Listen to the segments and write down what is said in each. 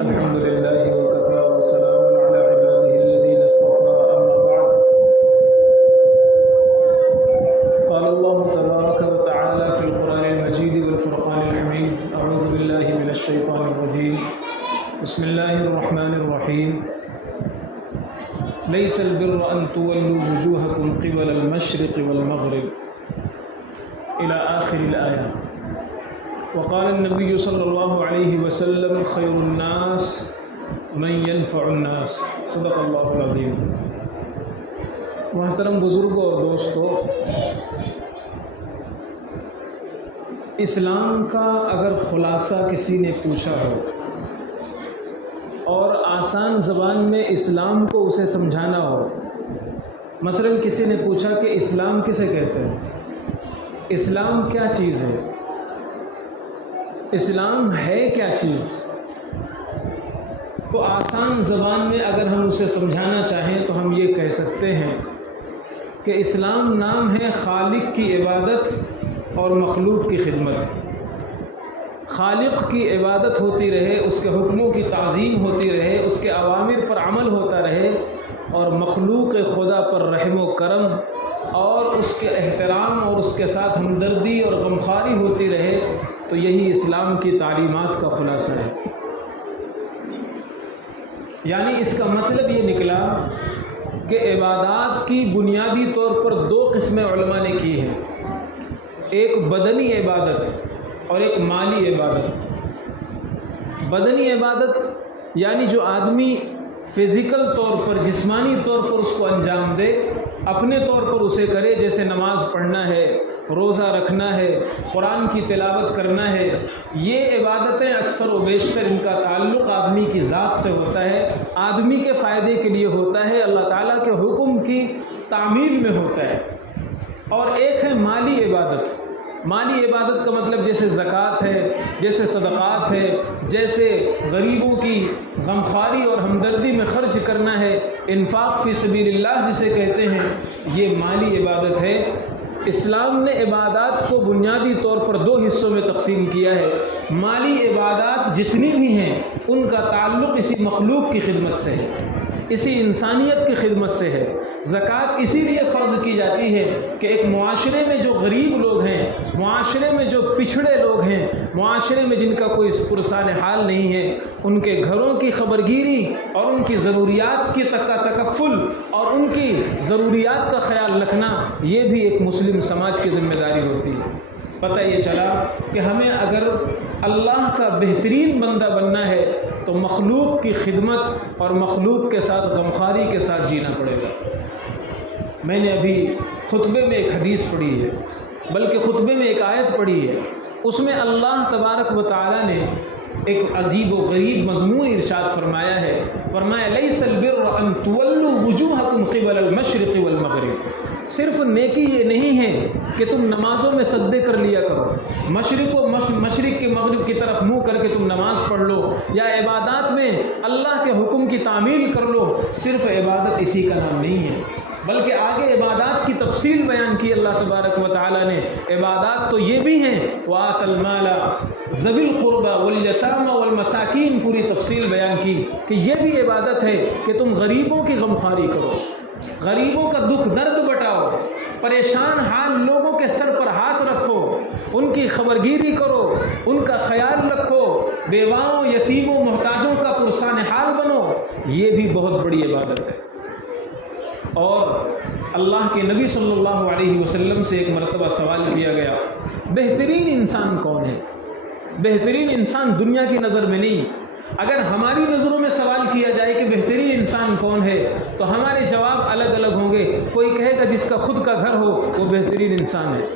الحمد لله وكفى وسلام على عباده الذين اصطفى أما بعد قال الله تبارك وتعالى في القرآن المجيد والفرقان الحميد أعوذ بالله من الشيطان الرجيم بسم الله الرحمن الرحيم ليس البر أن تولوا وجوهكم قبل المشرق والمغرب إلى آخر الآية وقال النبي صلی اللہ علیہ وسلم خیر الناس من ينفع الناس صدق اللہ العظیم۔ محترم بزرگوں اور دوستو، اسلام کا اگر خلاصہ کسی نے پوچھا ہو اور آسان زبان میں اسلام کو اسے سمجھانا ہو، مثلا کسی نے پوچھا کہ اسلام کسے کہتے ہیں، اسلام کیا چیز ہے، اسلام ہے کیا چیز، تو آسان زبان میں اگر ہم اسے سمجھانا چاہیں تو ہم یہ کہہ سکتے ہیں کہ اسلام نام ہے خالق کی عبادت اور مخلوق کی خدمت۔ خالق کی عبادت ہوتی رہے، اس کے حکموں کی تعظیم ہوتی رہے، اس کے اوامر پر عمل ہوتا رہے، اور مخلوق خدا پر رحم و کرم اور اس کے احترام اور اس کے ساتھ ہمدردی اور غمخواری ہوتی رہے، تو یہی اسلام کی تعلیمات کا خلاصہ ہے۔ یعنی اس کا مطلب یہ نکلا کہ عبادات کی بنیادی طور پر دو قسمیں علماء نے کی ہیں، ایک بدنی عبادت اور ایک مالی عبادت۔ بدنی عبادت یعنی جو آدمی فزیکل طور پر، جسمانی طور پر اس کو انجام دے، اپنے طور پر اسے کرے، جیسے نماز پڑھنا ہے، روزہ رکھنا ہے، قرآن کی تلاوت کرنا ہے، یہ عبادتیں اکثر و بیشتر ان کا تعلق آدمی کی ذات سے ہوتا ہے، آدمی کے فائدے کے لیے ہوتا ہے، اللہ تعالیٰ کے حکم کی تعمیل میں ہوتا ہے۔ اور ایک ہے مالی عبادت۔ مالی عبادت کا مطلب جیسے زکوٰۃ ہے، جیسے صدقات ہے، جیسے غریبوں کی غمخواری اور ہمدردی میں خرچ کرنا ہے، انفاق فی سبیل اللہ جسے کہتے ہیں، یہ مالی عبادت ہے۔ اسلام نے عبادات کو بنیادی طور پر دو حصوں میں تقسیم کیا ہے۔ مالی عبادات جتنی بھی ہیں ان کا تعلق اسی مخلوق کی خدمت سے ہے، اسی انسانیت کی خدمت سے ہے۔ زکوٰۃ اسی لیے فرض کی جاتی ہے کہ ایک معاشرے میں جو غریب لوگ ہیں، معاشرے میں جو پچھڑے لوگ ہیں، معاشرے میں جن کا کوئی پرسان حال نہیں ہے، ان کے گھروں کی خبرگیری اور ان کی ضروریات کی تکفل اور ان کی ضروریات کا خیال رکھنا، یہ بھی ایک مسلم سماج کی ذمہ داری ہوتی ہے۔ پتہ یہ چلا کہ ہمیں اگر اللہ کا بہترین بندہ بننا ہے تو مخلوق کی خدمت اور مخلوق کے ساتھ غمخواری کے ساتھ جینا پڑے گا۔ میں نے ابھی خطبے میں ایک حدیث پڑھی ہے، بلکہ خطبے میں ایک آیت پڑھی ہے، اس میں اللہ تبارک و تعالی نے ایک عجیب و غریب مضمون ارشاد فرمایا ہے۔ فرمایا لیس البر ان تولوا وجوہکم قبل المشرق والمغرب، صرف نیکی یہ نہیں ہے کہ تم نمازوں میں سجدے کر لیا کرو، مشرق کے مغرب کی طرف منہ کر کے تم نماز پڑھ لو، یا عبادات میں اللہ کے حکم کی تعمیل کر لو۔ صرف عبادت اسی کا نام نہیں ہے، بلکہ آگے عبادات کی تفصیل بیان کی اللہ تبارک و تعالی نے۔ عبادات تو یہ بھی ہیں وَآتَ الْمَالَ ذَوِي الْقُرْبَى وَالْيَتَامَى وَالْمَسَاكِينَ، پوری تفصیل بیان کی کہ یہ بھی عبادت ہے کہ تم غریبوں کی غمخواری کرو، غریبوں کا دکھ درد بٹاؤ، پریشان حال لوگوں کے سر پر ہاتھ رکھو، ان کی خبرگیری کرو، ان کا خیال رکھو، بیواؤں، یتیموں، محتاجوں کا پرسان حال بنو، یہ بھی بہت بڑی عبادت ہے۔ اور اللہ کے نبی صلی اللہ علیہ وسلم سے ایک مرتبہ سوال کیا گیا، بہترین انسان کون ہے؟ بہترین انسان دنیا کی نظر میں نہیں، اگر ہماری نظروں میں سوال کیا جائے کہ بہترین انسان کون ہے تو ہمارے جواب الگ الگ ہوں گے۔ کوئی کہے گا جس کا خود کا گھر ہو وہ بہترین انسان ہے،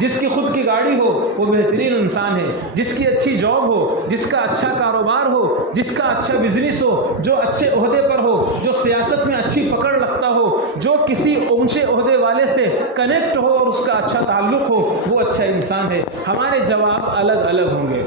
جس کی خود کی گاڑی ہو وہ بہترین انسان ہے، جس کی اچھی جاب ہو، جس کا اچھا کاروبار ہو، جس کا اچھا بزنس ہو، جو اچھے عہدے پر ہو، جو سیاست میں اچھی پکڑ رکھتا ہو، جو کسی اونچے عہدے والے سے کنیکٹ ہو اور اس کا اچھا تعلق ہو، وہ اچھا انسان ہے۔ ہمارے جواب الگ الگ ہوں گے۔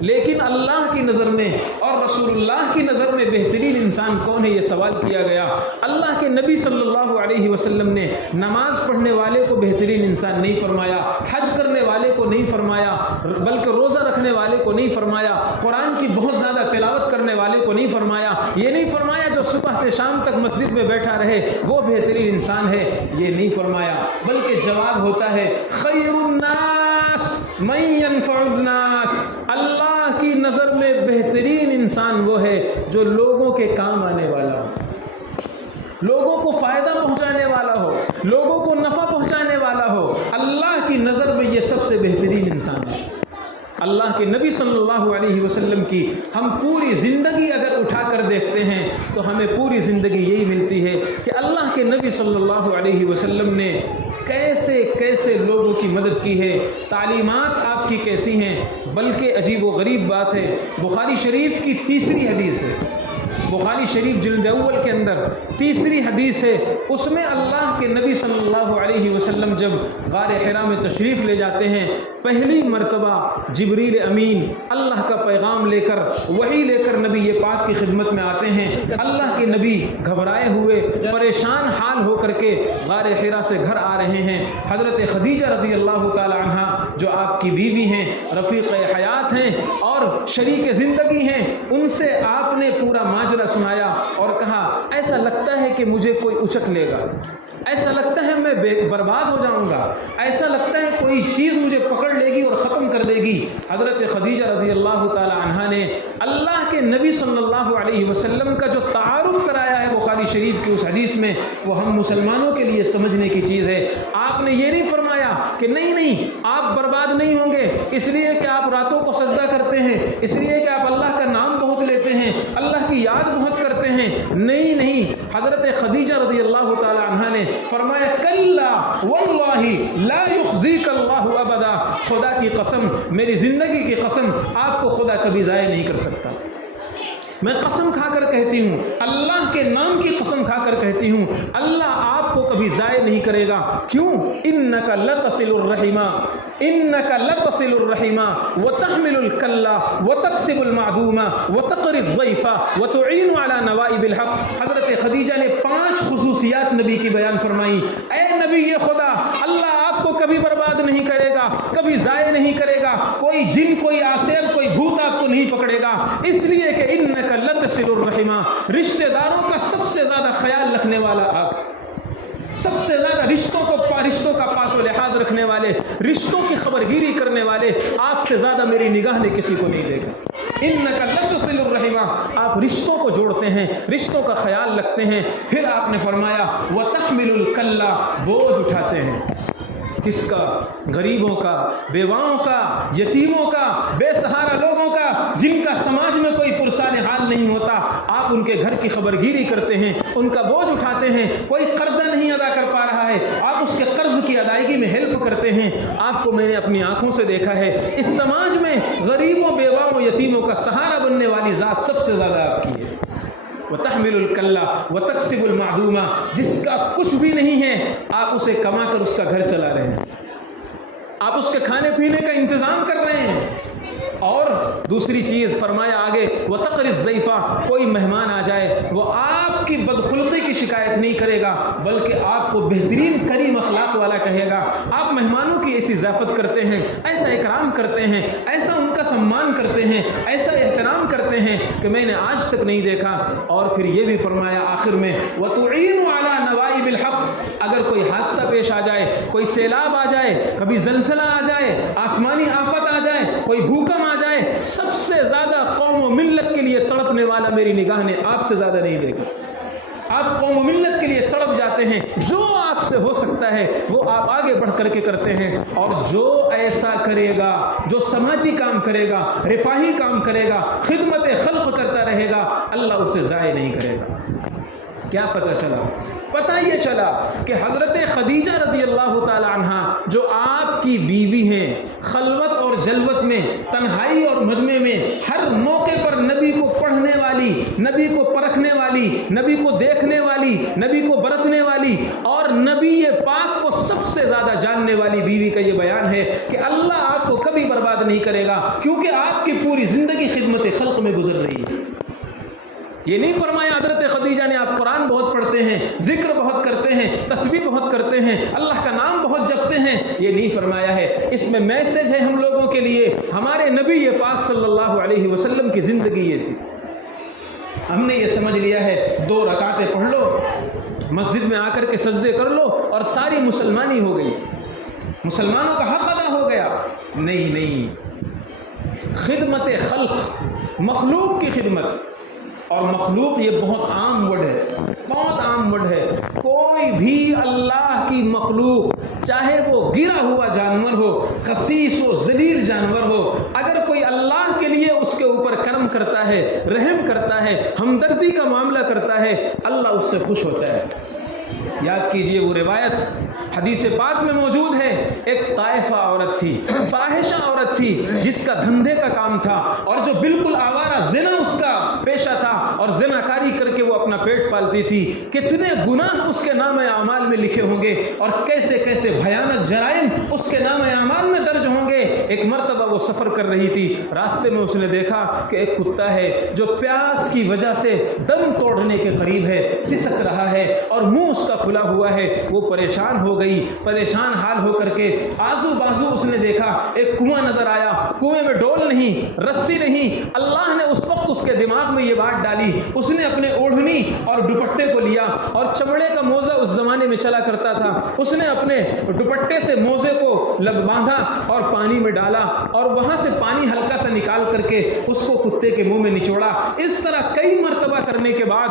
لیکن اللہ کی نظر میں اور رسول اللہ کی نظر میں بہترین انسان کون ہے، یہ سوال کیا گیا۔ اللہ کے نبی صلی اللہ علیہ وسلم نے نماز پڑھنے والے کو بہترین انسان نہیں فرمایا، حج کرنے والے کو نہیں فرمایا، بلکہ روزہ رکھنے والے کو نہیں فرمایا، قرآن کی بہت زیادہ تلاوت کرنے والے کو نہیں فرمایا، یہ نہیں فرمایا جو صبح سے شام تک مسجد میں بیٹھا رہے وہ بہترین انسان ہے، یہ نہیں فرمایا، بلکہ جواب ہوتا ہے خیر الناس من ينفع الناس۔ اللہ کی نظر میں بہترین انسان وہ ہے جو لوگوں کے کام آنے والا ہو، لوگوں کو فائدہ پہنچانے والا ہو، لوگوں کو نفع پہنچانے والا ہو۔ اللہ کی نظر میں یہ سب سے بہترین انسان ہے۔ اللہ کے نبی صلی اللہ علیہ وسلم کی ہم پوری زندگی اگر اٹھا کر دیکھتے ہیں تو ہمیں پوری زندگی یہی ملتی ہے کہ اللہ کے نبی صلی اللہ علیہ وسلم نے کیسے کیسے لوگوں کی مدد کی ہے، تعلیمات آپ کی کیسی ہیں۔ بلکہ عجیب و غریب بات ہے، بخاری شریف کی تیسری حدیث ہے، بخاری شریف جلد اول کے اندر تیسری حدیث ہے، اس میں اللہ کے نبی صلی اللہ علیہ وسلم جب غار حرا میں تشریف لے جاتے ہیں، پہلی مرتبہ جبریل امین اللہ کا پیغام لے کر، وحی لے کر نبی یہ پاک کی خدمت میں آتے ہیں۔ اللہ کے نبی گھبرائے ہوئے پریشان حال ہو کر کے غار حرا سے گھر آ رہے ہیں۔ حضرت خدیجہ رضی اللہ تعالی عنہ جو آپ کی بیوی ہیں، رفیق حیات ہیں اور شریک زندگی ہیں، ان سے آپ نے پورا ماجرا سنایا اور کہا ایسا لگتا ہے کہ مجھے کوئی اچک لے گا، ایسا لگتا ہے میں برباد ہو جاؤں گا، ایسا لگتا ہے کوئی چیز مجھے پکڑ لے گی اور ختم کر دے گی۔ حضرت خدیجہ رضی اللہ تعالی عنہا نے اللہ کے نبی صلی اللہ علیہ وسلم کا جو تعارف کرایا ہے بخاری شریف کی اس حدیث میں، وہ ہم مسلمانوں کے لیے سمجھنے کی چیز ہے۔ آپ نے یہ نہیں فرمایا کہ نہیں آپ برباد نہیں ہوں گے اس لیے کہ آپ راتوں کو سجدہ کرتے ہیں، اس لیے کہ آپ اللہ کا نام بہت لیتے ہیں، اللہ کی یاد بہت کرتے ہیں۔ نہیں، حضرت خدیجہ رضی اللہ تعالی عنہا نے فرمایا کلا واللہ لا یخزیک اللہ ابدا، خدا کی قسم، میری زندگی کی قسم، آپ کو خدا کبھی ضائع نہیں کر سکتا۔ میں قسم کھا کر کہتی ہوں، اللہ کے نام کی قسم کھا کر کہتی ہوں، اللہ آپ کو کبھی ضائع نہیں کرے گا۔ کیوں؟ انک لتصل الرحم، انک لتصل الرحم وتحمل الکلا وتکسب المعدوم وتقری الضیف وتعین علی نوائب الحق۔ حضرت خدیجہ نے 5 خصوصیات نبی کی بیان فرمائی۔ اے نبی یہ خدا، اللہ آپ کو کبھی برباد نہیں کرے گا، کبھی ضائع نہیں کرے گا، کوئی جن، کوئی آسیب، کوئی بھوت آپ کو نہیں پکڑے گا، اس لیے کہ انک لتصل الرحم، رشتہ داروں کا سب سے زیادہ خیال رکھنے والا آپ، سب سے زیادہ رشتوں کا پاس و لحاظ رکھنے والے، رشتوں کی خبرگیری کرنے والے، آپ سے زیادہ میری نگاہ نے کسی کو نہیں دیکھا۔ انک لتصل الرحم، آپ رشتوں کو جوڑتے ہیں، رشتوں کا خیال رکھتے ہیں۔ پھر آپ نے فرمایا وتحمل الکلا، بوجھ اٹھاتے ہیں، کس کا؟ غریبوں کا، بیواؤں کا، یتیموں کا، بے سہارا لوگوں کا، جن کا سماج میں کوئی پرسان حال نہیں ہوتا، آپ ان کے گھر کی خبرگیری کرتے ہیں، ان کا بوجھ اٹھاتے ہیں۔ کوئی قرضہ نہیں ادا کر پا رہا ہے، آپ اس کے قرض کی ادائیگی میں ہیلپ کرتے ہیں۔ آپ کو میں نے اپنی آنکھوں سے دیکھا ہے، اس سماج میں غریبوں، بیواؤں، یتیموں کا سہارا بننے والی ذات سب سے زیادہ آپ کی ہے۔ وتحمل الکلا وتکسب المعدوم، جس کا کچھ بھی نہیں ہے آپ اسے کما کر اس کا گھر چلا رہے ہیں، آپ اس کے کھانے پینے کا انتظام کر رہے ہیں۔ اور دوسری چیز فرمایا آگے وتقری الضیف، کوئی مہمان آ جائے وہ آپ کی بدخلقی کی شکایت نہیں کرے گا، بلکہ آپ کو بہترین کریم اخلاق والا کہے گا۔ آپ مہمانوں کی ایسی ضیافت کرتے ہیں، ایسا اکرام کرتے ہیں، ایسا ان کا سمان کرتے ہیں، ایسا احترام کرتے ہیں کہ میں نے آج تک نہیں دیکھا۔ اور پھر یہ بھی فرمایا آخر میں وتعین علی نوائب الحق، اگر کوئی حادثہ پیش آ جائے، کوئی سیلاب آ جائے، کبھی زلزلہ آ جائے، آسمانی آفت آ جائے، کوئی بھوکم آ جائے، سب سے زیادہ قوم و ملت کے لیے تڑپنے والا میری نگاہ نے آپ سے زیادہ نہیں دیکھا۔ آپ قوم و ملت کے لیے تڑپ جاتے ہیں، جو آپ سے ہو سکتا ہے وہ آپ آگے بڑھ کر کے کرتے ہیں۔ اور جو ایسا کرے گا، جو سماجی کام کرے گا، رفاہی کام کرے گا، خدمت خلق کرتا رہے گا، اللہ اسے ضائع نہیں کرے گا۔ کیا پتہ چلا؟ پتہ یہ چلا کہ حضرت خدیجہ رضی اللہ تعالی عنہا جو آپ کی بیوی ہیں، خلوت اور جلوت میں، تنہائی اور مجمع میں، ہر موقع پر نبی کو پڑھنے والی، نبی کو پرکھنے والی، نبی کو دیکھنے والی، نبی کو برتنے والی، اور اور نبی پاک کو سب سے زیادہ جاننے والی بیوی کا یہ بیان ہے کہ اللہ آپ کو کبھی برباد نہیں کرے گا، کیونکہ آپ کی پوری زندگی خدمت خلق میں گزر رہی ہے۔ یہ نہیں فرمایا حضرت خدیجہ نے آپ قرآن بہت پڑھتے ہیں، ذکر بہت کرتے ہیں، تسبیح بہت کرتے ہیں، اللہ کا نام بہت جپتے ہیں، یہ نہیں فرمایا ہے۔ اس میں میسج ہے ہم لوگوں کے لیے، ہمارے نبی پاک صلی اللہ علیہ وسلم کی زندگی یہ تھی۔ ہم نے یہ سمجھ لیا ہے 2 رکعتیں پڑھ لو، مسجد میں آ کر کے سجدے کر لو اور ساری مسلمانی ہو گئی، مسلمانوں کا حق ادا ہو گیا۔ نہیں نہیں، خدمت خلق، مخلوق کی خدمت، اور مخلوق یہ بہت عام ورڈ ہے، بہت عام ورڈ ہے۔ کوئی بھی اللہ کی مخلوق، چاہے وہ گرا ہوا جانور ہو، خسیس و ذلیل جانور ہو، اگر کوئی اللہ کے لیے اس کے اوپر کرم کرتا ہے، رحم کرتا ہے، ہمدردی کا معاملہ کرتا ہے، اللہ اس سے خوش ہوتا ہے۔ یاد کیجئے وہ روایت حدیث پاک میں موجود ہے، ایک طائفہ عورت تھی، فاحشہ عورت تھی، جس کا دھندے کا کام تھا اور جو بالکل آوارہ زنا اس کا پیشہ تھا، اور زنا کاری کر کے وہ اپنا پیٹ پالتی تھی۔ کتنے گناہ اس کے نام اعمال میں لکھے ہوں گے اور کیسے کیسے بھیانک جرائم اس کے نام اعمال میں درج ہوں گے۔ ایک مرتبہ وہ سفر کر رہی تھی، راستے میں اس نے دیکھا کہ ایک کتا ہے جو پیاس کی وجہ سے دم توڑنے کے قریب ہے، سسک رہا ہے اور منہ اس کا کھلا ہوا ہے۔ وہ پریشان ہو گئی، پریشان حال ہو کر کے آزو بازو اس نے دیکھا، ایک کنواں نظر آیا، کنویں میں ڈول نہیں، رسی نہیں۔ اللہ نے اس وقت اس کے دماغ میں یہ بات ڈالی، اس نے اپنے اوڑھنی اور دوپٹے کو لیا، اور چمڑے کا موزہ اس زمانے میں چلا کرتا تھا، اس نے اپنے دوپٹے سے موزے کو باندھا اور پانی میں ڈالا، اور وہاں سے پانی ہلکا سا نکال کر کے اس کو کتے کے منہ میں نچوڑا۔ اس طرح کئی مرتبہ کرنے کے بعد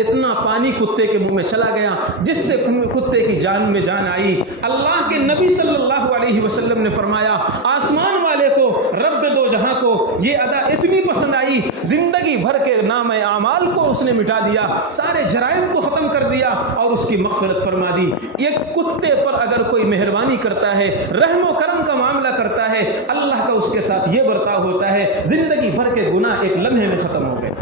اتنا پانی کتے کے منہ میں چلا گیا جس سے کتے کی جان میں جان آئی۔ اللہ کے نبی صلی اللہ علیہ وسلم نے فرمایا، آسمان والے کو، رب دو جہاں کو یہ ادا اتنی پسند آئی، زندگی بھر کے نام اعمال کو اس نے مٹا دیا، سارے جرائم کو ختم کر دیا اور اس کی مغفرت فرما دی۔ یہ کتے پر اگر کوئی مہربانی کرتا ہے، رحم و کرم کا معاملہ کرتا ہے، اللہ کا اس کے ساتھ یہ برتاؤ ہوتا ہے، زندگی بھر کے گناہ ایک لمحے میں ختم ہو گئے۔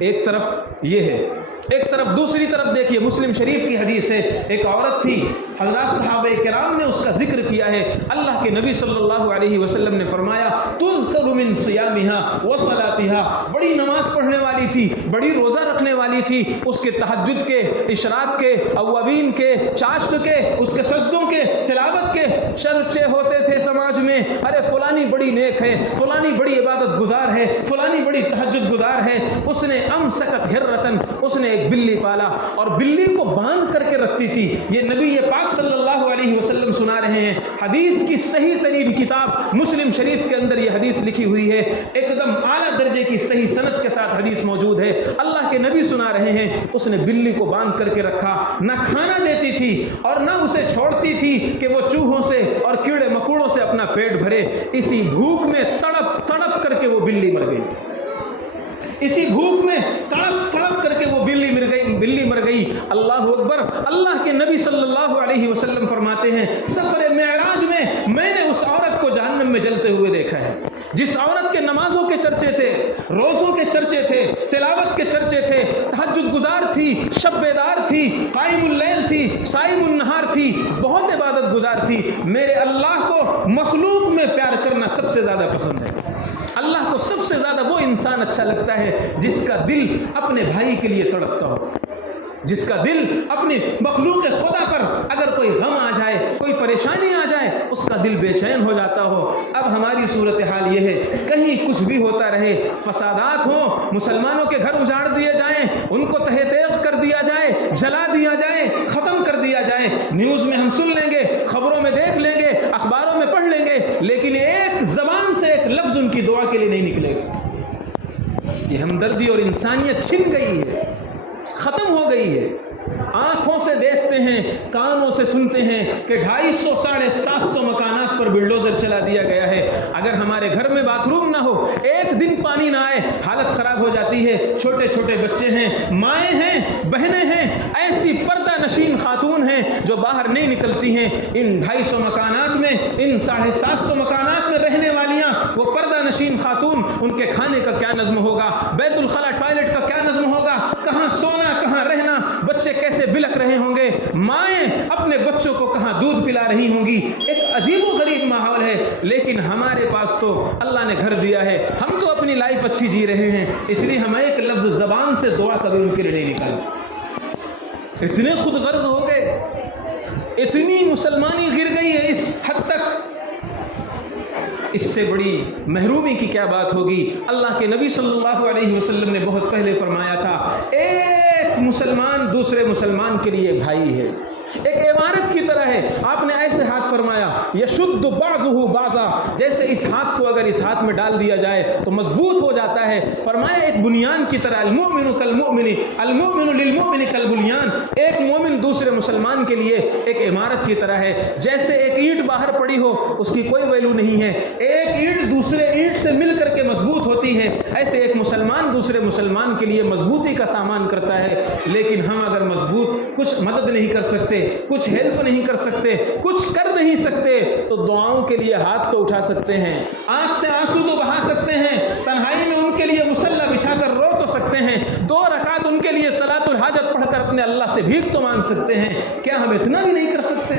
ایک طرف یہ ہے، ایک طرف دوسری طرف دیکھیے مسلم شریف کی حدیث ہے، ایک عورت تھی، حضرات صحابہ کرام نے اس کا ذکر کیا ہے، اللہ کے نبی صلی اللہ علیہ وسلم نے فرمایا، تُذْكَرُ مِن صِيَامِهَا وَصَلَاتِهَا، بڑی نماز پڑھنے والی تھی، بڑی روزہ رکھنے والی تھی، اس کے تہجد کے، اشراق کے، اوابین کے، چاشت کے، اس کے سجدوں کے، تلاوت کے چرچے ہوتے تھے سماج میں، ارے فلانی بڑی نیک ہے، فلانی بڑی عبادت گزار ہے، فلانی بڑی تہجد گزار ہے۔ اس نے امسکت ہرتن، اس نے ایک بلی پالا اور بلی کو باندھ کر کے رکھتی تھی۔ یہ نبی پاک صلی اللہ علیہ وسلم سنا رہے ہیں، حدیث کی صحیح ترین کتاب مسلم شریف کے اندر یہ حدیث لکھی ہوئی ہے، ایک دم اعلیٰ درجے کی صحیح سند کے ساتھ حدیث موجود ہے۔ اللہ کے نبی سنا رہے ہیں، اس نے بلی کو باندھ کر کے رکھا، نہ کھانا دیتی تھی اور نہ اسے چھوڑتی تھی کہ وہ چوہوں سے اور کیڑے مکوڑوں سے اپنا پیٹ بھرے۔ اسی بھوک میں تڑپ تڑپ کر کے وہ بلی مر گئی، اسی بھوک میں تڑپ تڑپ کر کے وہ بلی مر گئی۔ اللہ اکبر۔ اللہ کے نبی صلی اللہ علیہ وسلم فرماتے ہیں، سفر معراج میں نے اس عورت کو جہنم میں جلتے ہوئے دیکھا ہے، جس عورت کے نمازوں کے چرچے تھے، روزوں کے چرچے تھے، تلاوت کے چرچے تھے، تہجد گزار تھی، شب بیدار تھی، قائم اللیل تھی، صائم النہار تھی، بہت عبادت گزار تھی۔ میرے اللہ کو مخلوق میں پیار کرنا سب سے زیادہ پسند ہے۔ اللہ کو سب سے زیادہ وہ انسان اچھا لگتا ہے جس کا دل اپنے بھائی کے لیے تڑپتا ہو، جس کا دل اپنے مخلوق خدا پر اگر کوئی غم آ جائے، کوئی پریشانی آ جائے، اس کا دل بے چین ہو جاتا ہو۔ اب ہماری صورتحال یہ ہے، کہیں کچھ بھی ہوتا رہے، فسادات ہوں، مسلمانوں کے گھر اجاڑ دیے جائیں، ان کو تہہ تیغ کر دیا جائے، جلا دیا جائے، ختم کر دیا جائے، نیوز میں ہم سن لیں گے، خبروں میں دیکھ لیں گے، اخباروں میں پڑھ لیں گے، لیکن ایک زبان سے ایک لفظ ان کی دعا کے لیے نہیں نکلے گا۔ یہ ہمدردی اور انسانیت چھن گئی ہے، ختم ہو گئی ہے۔ آنکھوں سے دیکھتے ہیں، کانوں سے سنتے ہیں کہ 250 750 مکانات پر بلڈوزر چلا دیا گیا ہے۔ اگر ہمارے گھر میں باتھ روم نہ ہو، ایک دن پانی نہ آئے، حالت خراب ہو جاتی ہے۔ چھوٹے چھوٹے بچے ہیں، مائیں ہیں، بہنیں ہیں، ایسی پردہ نشین خاتون ہیں جو باہر نہیں نکلتی ہیں۔ ان 250 مکانات میں، ان 750 مکانات میں رہنے والیاں وہ پردہ نشین خاتون، ان کے کھانے کا کیا نظم ہوگا، بیت الخلا ٹوائلٹ کا کیا نظم ہوگا، کہاں سونا، کہاں رہنا، بچے کیسے بلک رہے ہوں گے۔ مائیں اپنے بچوں کو کہاں دودھ پلا رہی ہوں گی، ایک عجیب و غریب ماحول ہے. لیکن ہمارے پاس تو اللہ نے گھر دیا ہے، ہم تو اپنی لائف اچھی جی رہے ہیں، اس لیے ہم ایک لفظ زبان سے دعا کبھی ان کے لیے نہیں نکالتے. اتنے خود غرض ہو گئے، اتنی مسلمانی گر گئی ہے اس حد تک. اس سے بڑی محرومی کی کیا بات ہوگی. اللہ کے نبی صلی اللہ علیہ وسلم نے بہت پہلے فرمایا تھا، ایک مسلمان دوسرے مسلمان کے لیے بھائی ہے، ایک عمارت کی طرح ہے. آپ نے ایسے ہاتھ فرمایا، یشد بعضہ بعضا، جیسے اس ہاتھ کو اگر اس ہاتھ میں ڈال دیا جائے تو مضبوط ہو جاتا ہے. فرمایا ایک بنیان کی طرح، المؤمن کالمؤمن المؤمن للمؤمن کالبنیان، ایک مومن دوسرے مسلمان کے لیے ایک عمارت کی طرح ہے. جیسے ایک اینٹ باہر پڑی ہو اس کی کوئی ویلو نہیں ہے، ایک اینٹ دوسرے اینٹ سے مل کر کے مضبوط ہوتی ہے، ایسے ایک مسلمان دوسرے مسلمان کے لیے مضبوطی کا سامان کرتا ہے. لیکن ہم اگر مضبوط کچھ مدد نہیں کر سکتے، کچھ ہیلپ نہیں کر سکتے، کچھ کر نہیں سکتے، تو دعاؤں کے لیے ہاتھ تو اٹھا سکتے ہیں، آنکھ سے آنسو تو بہا سکتے ہیں، تنہائی میں ان کے لیے مصلی بچھا کر رو تو سکتے ہیں، 2 رکعت ان کے لیے صلاۃ الحاجت پڑھ کر اپنے اللہ سے بھیک تو مانگ سکتے ہیں. کیا ہم اتنا بھی نہیں کر سکتے؟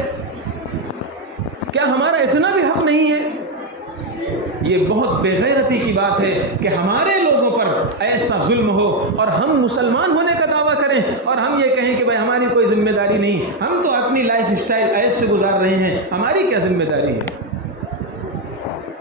کیا ہمارا اتنا بھی حق نہیں ہے؟ یہ بہت بے غیرتی کی بات ہے کہ ہمارے لوگوں پر ایسا ظلم ہو اور ہم مسلمان ہونے کا دعویٰ کریں اور ہم یہ کہیں کہ بھائی ہماری کوئی ذمہ داری نہیں، ہم تو اپنی لائف اسٹائل ایسے گزار رہے ہیں، ہماری کیا ذمہ داری ہے؟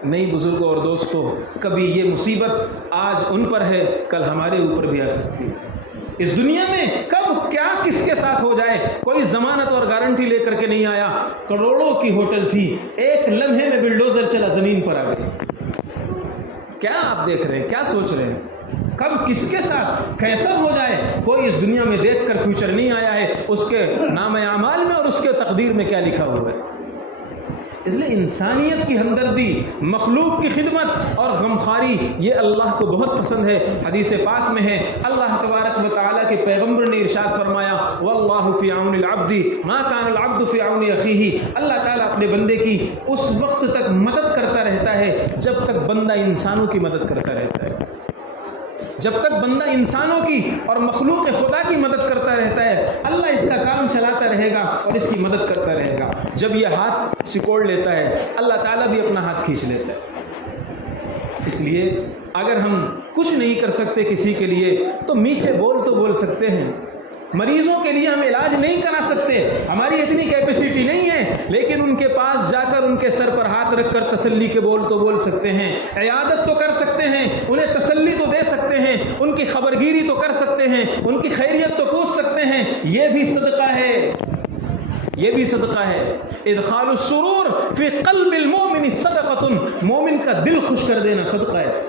نہیں بزرگوں اور دوستوں، کبھی یہ مصیبت آج ان پر ہے، کل ہمارے اوپر بھی آ سکتی ہے. اس دنیا میں کب کیا کس کے ساتھ ہو جائے کوئی ضمانت اور گارنٹی لے کر کے نہیں آیا. کروڑوں کی ہوٹل تھی، ایک لمحے میں بلڈوزر چلا زمین پر آ گئی. کیا آپ دیکھ رہے ہیں، کیا سوچ رہے ہیں، کب کس کے ساتھ کیسا ہو جائے کوئی اس دنیا میں دیکھ کر فیوچر نہیں آیا ہے اس کے نام اعمال میں اور اس کے تقدیر میں کیا لکھا ہوا ہے. اس لیے انسانیت کی ہمدردی، مخلوق کی خدمت اور غمخواری یہ اللہ کو بہت پسند ہے. حدیث پاک میں ہے، اللہ تبارک و تعالیٰ کے پیغمبر نے ارشاد فرمایا، واللہ فی عون العبد ما کان العبد فی عون اخیہ، اللہ تعالیٰ اپنے بندے کی اس وقت تک مدد کرتا رہتا ہے جب تک بندہ انسانوں کی مدد کرتا رہتا ہے. جب تک بندہ انسانوں کی اور مخلوق خدا کی مدد کرتا رہتا ہے، اللہ اس کا کام چلاتا رہے گا اور اس کی مدد کرتا رہے گا. جب یہ ہاتھ سکوڑ لیتا ہے، اللہ تعالیٰ بھی اپنا ہاتھ کھینچ لیتا ہے. اس لیے اگر ہم کچھ نہیں کر سکتے کسی کے لیے تو میٹھے بول تو بول سکتے ہیں. مریضوں کے لیے ہم علاج نہیں کرا سکتے، ہماری اتنی کیپیسٹی نہیں ہے، لیکن ان کے پاس جا کر ان کے سر پر ہاتھ رکھ کر تسلی کے بول تو بول سکتے ہیں، عیادت تو کر سکتے ہیں، انہیں تسلی تو دے سکتے ہیں، ان کی خبرگیری تو کر سکتے ہیں، ان کی خیریت تو پوچھ سکتے ہیں. یہ بھی صدقہ ہے، یہ بھی صدقہ ہے. ادخال السرور فی قلب المؤمن صدقۃ، مومن کا دل خوش کر دینا صدقہ ہے،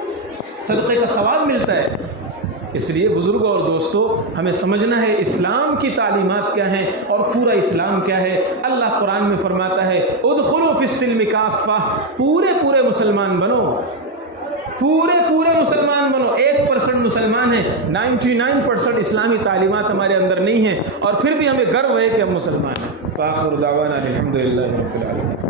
صدقے کا ثواب ملتا ہے. اس لیے بزرگوں اور دوستوں، ہمیں سمجھنا ہے اسلام کی تعلیمات کیا ہیں اور پورا اسلام کیا ہے. اللہ قرآن میں فرماتا ہے، ادخلوا فی السلم کافہ، پورے مسلمان بنو، پورے مسلمان بنو. 1% مسلمان ہیں، 99% اسلامی تعلیمات ہمارے اندر نہیں ہیں اور پھر بھی ہمیں گرو ہے کہ ہم مسلمان ہیں. وآخر دعوانا الحمدللہ رب العالمین.